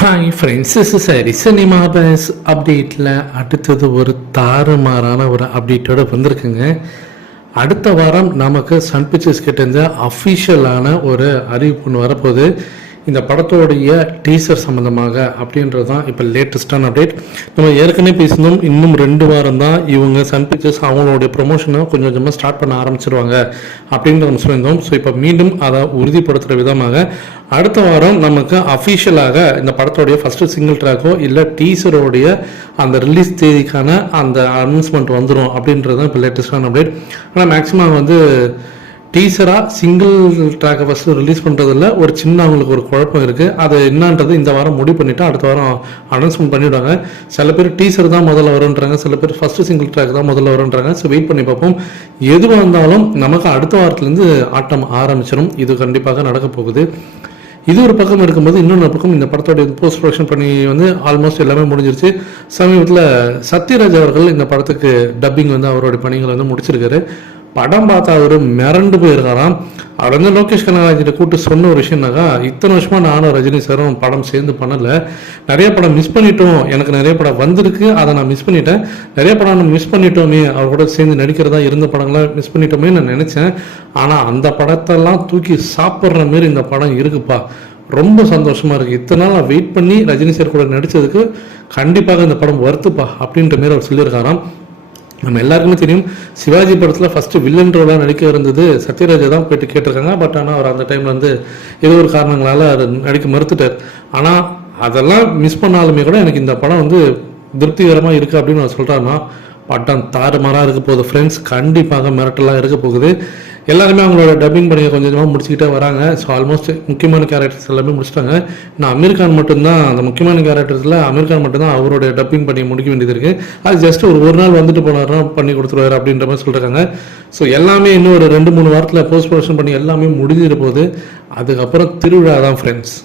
Hi friends is சரி cinema base அப்டேட்டில் அடுத்தது ஒரு தாறுமாறான ஒரு அப்டேட்டோட வந்திருக்குங்க. அடுத்த வாரம் நமக்கு சன் பிக்சர்ஸ் கிட்டேருந்து அஃபிஷியலான ஒரு அறிவிப்பு ஒன்று வரப்போகுது. இந்த படத்தோடைய டீசர் சம்மந்தமாக அப்படின்றது தான் இப்போ லேட்டஸ்டான அப்டேட் நம்ம ஏற்கனவே பேசினோம் இன்னும் ரெண்டு வாரம் தான் இவங்க சன் பிக்சர்ஸ் அவங்களுடைய ப்ரொமோஷனை கொஞ்சம் கொஞ்சமாக ஸ்டார்ட் பண்ண ஆரம்பிச்சிருவாங்க அப்படின்றத நம்ம சொல்லியிருந்தோம். ஸோ இப்போ மீண்டும் அதை உறுதிப்படுத்துகிற விதமாக அடுத்த வாரம் நமக்கு அஃபிஷியலாக இந்த படத்தோடைய ஃபஸ்ட்டு சிங்கிள் ட்ராக்கோ இல்லை டீசரோடைய அந்த ரிலீஸ் தேதிக்கான அந்த அனௌன்ஸ்மெண்ட் வந்துடும் அப்படின்றது தான் இப்போ லேட்டஸ்டான அப்டேட் ஆனால் மேக்ஸிமம் வந்து டீசராக சிங்கிள் ட்ராக்கை ஃபஸ்ட்டு ரிலீஸ் பண்ணுறதில் ஒரு சின்ன அவங்களுக்கு ஒரு குழப்பம் இருக்குது அது என்னன்றது இந்த வாரம் முடிவு பண்ணிவிட்டு அடுத்த வாரம் அனௌன்ஸ்மெண்ட் பண்ணிவிடுவாங்க சில பேர் டீசர் தான் முதல்ல வரும்ன்றாங்க. சில பேர் ஃபஸ்ட்டு சிங்கிள் ட்ராக் தான் முதல்ல வரும்ன்றாங்க. ஸோ வெயிட் பண்ணி பார்ப்போம். எதுவாக இருந்தாலும் நமக்கு அடுத்த வாரத்துலேருந்து ஆட்டம் ஆரம்பிச்சிடும் இது கண்டிப்பாக நடக்க போகுது. இது ஒரு பக்கம் இருக்கும்போது இன்னொன்று பக்கம் இந்த படத்தோடைய போஸ்ட் ப்ரொடக்ஷன் பண்ணி வந்து ஆல்மோஸ்ட் எல்லாமே முடிஞ்சிருச்சு. சமீபத்தில் சத்யராஜ் அவர்கள் இந்த படத்துக்கு டப்பிங் வந்து அவருடைய பணிகளை வந்து முடிச்சிருக்காரு. படம் பார்த்தா அவர் மிரண்டு போயிருக்காராம் அவர் வந்து லோகேஷ் கனகராஜிட்ட கூப்பிட்டு சொன்ன ஒரு விஷயம்னாக்கா இத்தனை வருஷமாக நானும் ரஜினி சாரும் படம் சேர்ந்து பண்ணலை. நிறைய படம் மிஸ் பண்ணிட்டோம். எனக்கு நிறைய படம் வந்திருக்கு. அதை நான் மிஸ் பண்ணிட்டேன். நிறைய படம் நான் மிஸ் பண்ணிட்டோமே. அவர் கூட சேர்ந்து நடிக்கிறதா இருந்த படங்களை மிஸ் பண்ணிட்டோமே நான் நினச்சேன். ஆனால் அந்த படத்தெல்லாம் தூக்கி சாப்பிட்ற மாரி இந்த படம் இருக்குப்பா. ரொம்ப சந்தோஷமாக இருக்குது இத்தனை நாள் நான் வெயிட் பண்ணி ரஜினி சார் கூட நடித்ததுக்கு கண்டிப்பாக இந்த படம் வருத்துப்பா அப்படின்ற மாரி அவர் சொல்லியிருக்காராம். நம்ம எல்லாருக்குமே தெரியும் சிவாஜி படத்தில் ஃபஸ்ட்டு வில்லன் ரோலாக நடிக்க இருந்தது சத்யராஜா தான் போயிட்டு கேட்டிருக்காங்க. பட் ஆனால் அவர் அந்த டைமில் வந்து ஏதோ ஒரு காரணங்களால் அவர் நடிக்க மறுத்துட்டார். ஆனால் அதெல்லாம் மிஸ் பண்ணாலுமே கூட எனக்கு இந்த படம் வந்து திருப்திகரமாக இருக்குது அப்படின்னு அவர் சொல்கிறாருன்னா பட்டம் தாறுமாறாக இருக்க போகுது ஃப்ரெண்ட்ஸ் கண்டிப்பாக மிரட்டலாக இருக்க போகுது. எல்லாருமே அவங்களோட டப்பிங் பணியை கொஞ்சம் கொஞ்சமாக முடிச்சுக்கிட்டே வராங்க. ஸோ ஆல்மோஸ்ட் முக்கியமான கேரக்டர்ஸ் எல்லாமே முடிச்சிட்டாங்க. நான் அமீர் கான் மட்டும்தான் அந்த முக்கியமான கேரக்டர்ஸில் அமீர் கான் மட்டும்தான் அவருடைய டப்பிங் பண்ணி முடிக்க வேண்டியது இருக்குது அது ஜஸ்ட் ஒரு ஒரு நாள் வந்துட்டு போனார் பண்ணி கொடுத்துருவாரு அப்படின்ற மாதிரி சொல்கிறாங்க ஸோ எல்லாமே இன்னும் ஒரு ரெண்டு மூணு வாரத்தில் போஸ்ட் ப்ரொடக்ஷன் பண்ணி எல்லாமே முடிஞ்சிட போகுது. அதுக்கப்புறம் திருவிழா தான் ஃப்ரெண்ட்ஸ்